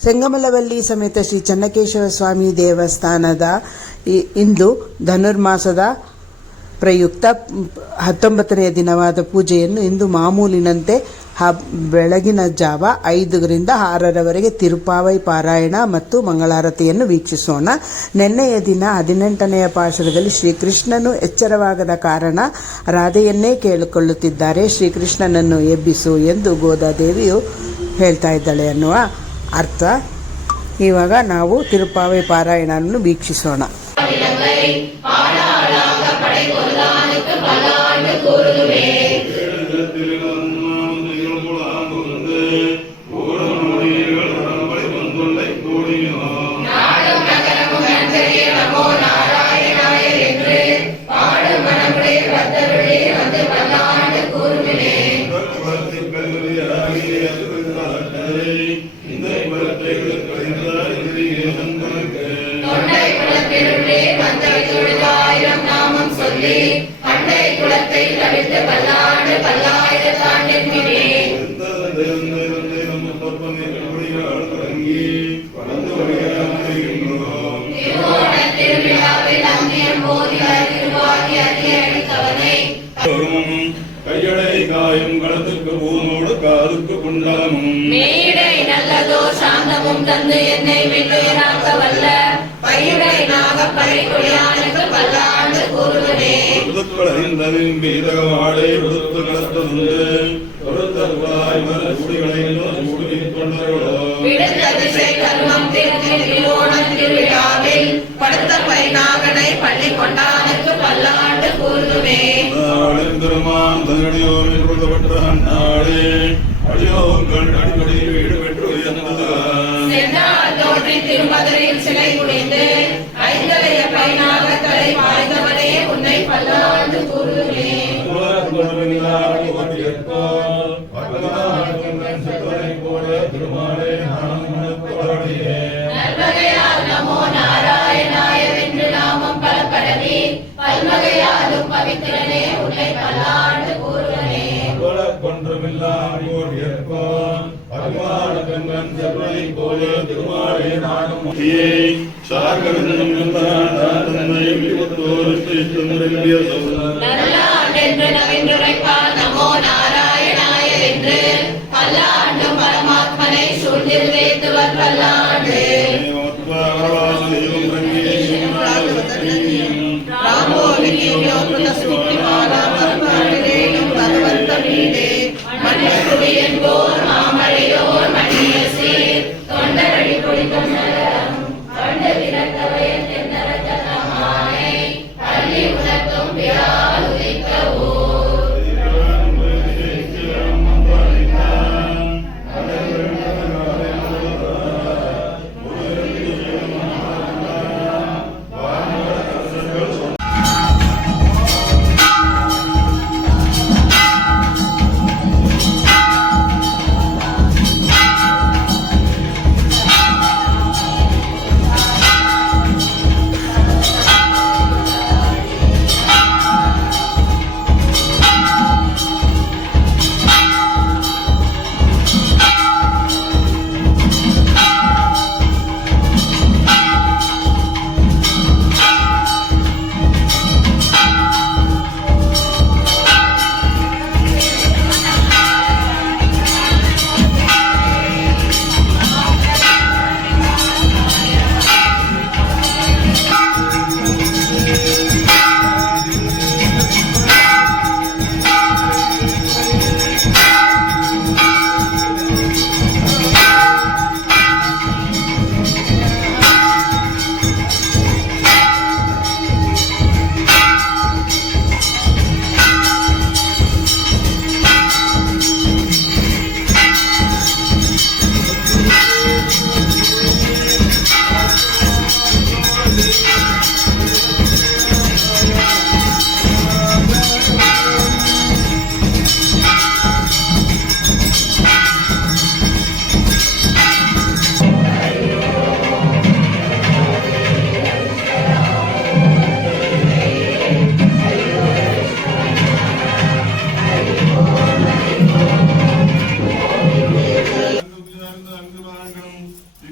ಸಂಗಮಲವಲ್ಲಿ ಸಮೇತ ಶ್ರೀ ಚನ್ನಕೇಶವ ಸ್ವಾಮಿ ದೇವಸ್ಥಾನದ ಇಂದು ಧನುರ್ಮಾಸದ ಪ್ರಯುಕ್ತ 19ನೇ ದಿನವಾದ ಪೂಜೆಯನ್ನು ಇಂದು ಮಾಮೂಲಿನಂತೆ ಬೆಳಗಿನ ಜಾವ 5ರಿಂದ 6ರವರೆಗೆ ತಿರುಪಾವೈ ಪಾರಾಯಣ ಮತ್ತು ಮಂಗಳಾರತಿಯನ್ನು ವೀಕ್ಷಿಸೋಣ. ನಿನ್ನೆಯ ದಿನ 18ನೆಯ ಪಾಶುರದಲ್ಲಿ ಶ್ರೀಕೃಷ್ಣನು ಎಚ್ಚರವಾಗದ ಕಾರಣ ರಾಧೆಯನ್ನೇ ಕೇಳಿಕೊಳ್ಳುತ್ತಿದ್ದಾರೆ, ಶ್ರೀಕೃಷ್ಣನನ್ನು ಎಬ್ಬಿಸು ಎಂದು ಗೋದಾದೇವಿಯು ಹೇಳ್ತಾ ಇದ್ದಾಳೆ ಅನ್ನುವ ಅರ್ಥ. ಇವಾಗ ನಾವು ತಿರುಪಾವೈ ಪಾರಾಯಣವನ್ನು ವೀಕ್ಷಿಸೋಣ. கையடை காயும் களத்துக்கு பூமோடு காதுக்கு குண்டலமும் மேடை நல்லதோ சாந்தமும் தந்து என்னை விட்டுயிராக்க வல்ல பயிரை நாகப்படை கொடியானுக்கு பல்லாண்டு கூறுவனே. ும் பீதகவாடை விடுத்து களத்துண்டு பொருத்தவாய் குடிகளை தொண்டர்களோ விடுத்த திசை கருமம் திருவோணம் திருவிழாவில் படுத்த பைநாகனை பள்ளி கொண்டானுக்கு பல்லாண்டு கூறுவே. திருமான் தன்னடியோடு கொடுக்கப்பட்ட அந்நாளே அடியோங்கள் அடிக்கடி வீடு பெற்று தோன்றி திருமதுரையில் சிலை குடிந்து ஐந்தலைய பைநாகத்தலை வாய்ந்தவனே உன்னை பல்லாண்டு கூறுவே. நல்வகையால் நமோ நாராயணாய வென்று நாமம் பலப்படவே பல்வகையாலும் பவித்திரனே உன்னை பல்லாண்டு கூறுவனே. நமோ நாராயணாய வென்று பல்லாண்டும் பரமாத்மனை சூழ்ந்திருவேத்துவர் பல்லாண்டு. என்போர் மாமழையோர் மணிய சீர் தொண்டரடி கொடிக்கும் நகரம் கண்டு விரத்தவைய தென்னரஜனமானை பள்ளி உணர்த்தும் விழால் உதிக்கவோ.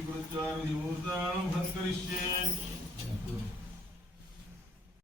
पुरस्कार विधिमुहूर्तानं भत्करिष्ये